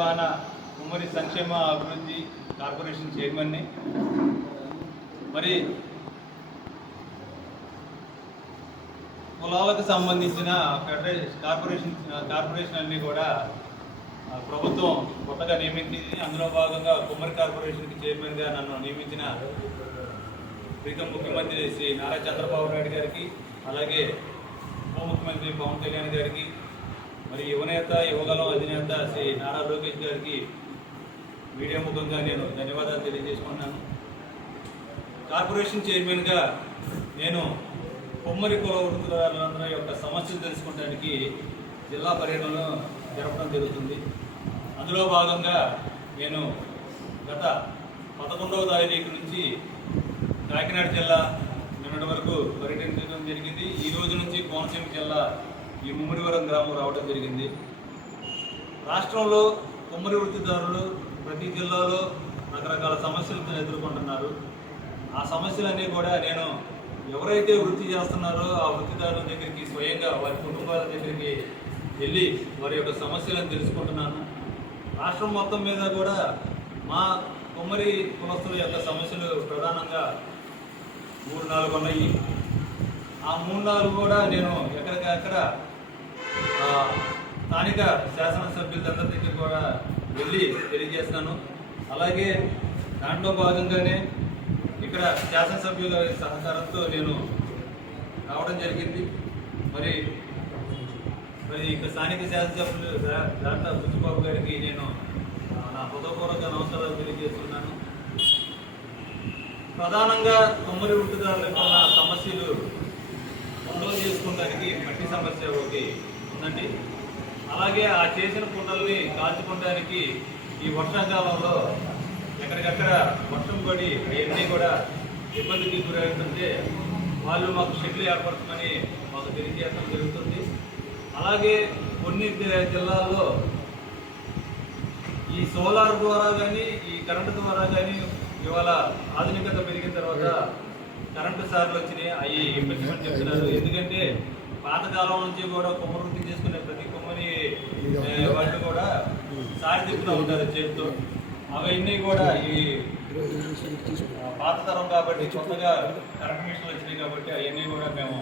తెలంగాణ ఉమ్మడి సంక్షేమ అభివృద్ధి కార్పొరేషన్ చైర్మన్ని. మరి కులాలకు సంబంధించిన ఫెడరేషన్ కార్పొరేషన్ కార్పొరేషన్ అన్ని కూడా ప్రభుత్వం కొత్తగా నియమించింది. అందులో భాగంగా కుమ్మరి కార్పొరేషన్కి చైర్మన్గా నన్ను నియమించిన ప్రీతం ముఖ్యమంత్రి శ్రీ నారా చంద్రబాబు నాయుడు గారికి అలాగే ఉప ముఖ్యమంత్రి పవన్ కళ్యాణ్ గారికి మరి యువనేత యువగలం అధినేత శ్రీ నారా లోకేష్ గారికి మీడియా ముఖంగా నేను ధన్యవాదాలు తెలియజేసుకున్నాను కార్పొరేషన్ చైర్మన్గా నేను కొమ్మరి కుల యొక్క సమస్యలు తెలుసుకోవడానికి జిల్లా పర్యటనలో జరపడం జరుగుతుంది. అందులో భాగంగా నేను గత పదకొండవ తారీఖు నుంచి కాకినాడ జిల్లా నిన్నటి వరకు పర్యటించడం జరిగింది. ఈ రోజు నుంచి కోనసీమ జిల్లా ఈ ముమ్మిడివరం గ్రామం రావడం జరిగింది. రాష్ట్రంలో కుమ్మరి వృత్తిదారులు ప్రతి జిల్లాలో రకరకాల సమస్యలతో ఎదుర్కొంటున్నారు. ఆ సమస్యలన్నీ కూడా నేను ఎవరైతే వృత్తి చేస్తున్నారో ఆ వృత్తిదారుల దగ్గరికి స్వయంగా వారి కుటుంబాల దగ్గరికి వెళ్ళి వారి యొక్క సమస్యలను తెలుసుకుంటున్నాను. రాష్ట్రం మొత్తం మీద కూడా మా కుమ్మరి కులస్తుల యొక్క సమస్యలు ప్రధానంగా మూడు నాలుగు ఉన్నాయి. ఆ మూడు నాలుగు కూడా నేను ఎక్కడ ఆ, స్థానిక శాసనసభ్యులందరికీ దగ్గర కూడా వెళ్ళి తెలియజేస్తాను. అలాగే దాంట్లో భాగంగానే ఇక్కడ శాసనసభ్యుల సహకారంతో నేను రావడం జరిగింది. మరి మరి ఇక్కడ స్థానిక శాసనసభ్యులు దాంట్లో డాక్టర్ బుచ్చిబాబు గారికి నేను నా హృదయపూర్వక నమస్కారాలు తెలియజేస్తున్నాను. ప్రధానంగా తొమ్మిది వృత్తిదారులకు సమస్యలు సమస్య ఒకటి ఉందండి. అలాగే ఆ చేసిన కుండల్ని కాల్చుకోవడానికి ఈ వర్షాకాలంలో ఎక్కడికక్కడ వర్షం పడి అవన్నీ కూడా ఇబ్బందికి గురవుతుంటే వాళ్ళు మాకు షెడ్లు ఏర్పడుతుందని మాకు తెలియజేయడం జరుగుతుంది. అలాగే కొన్ని జిల్లాల్లో ఈ సోలార్ ద్వారా కానీ ఈ కరెంటు ద్వారా కానీ ఇవాళ ఆధునికత పెరిగిన తర్వాత కరెంటు సార్లు వచ్చినాయి. అవి ఇప్పించమని చెప్తున్నారు. ఎందుకంటే పాతకాలం నుంచి కూడా కొమ్మ వృత్తి చేసుకునే ప్రతి కొమ్మని వాళ్ళు కూడా సారి తిప్పుతూ ఉంటారు చేతితో. అవన్నీ కూడా ఈ పాత తరం కాబట్టి కొత్తగా కరెంట్ మిషన్లు వచ్చినాయి కాబట్టి అవన్నీ కూడా మేము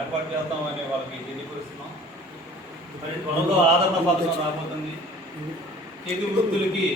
ఏర్పాటు చేస్తామని వాళ్ళకి తెలియపరుస్తున్నాం. మరి త్వరలో ఆదరణ పథకం రాబోతుంది. చేతి వృత్తులకి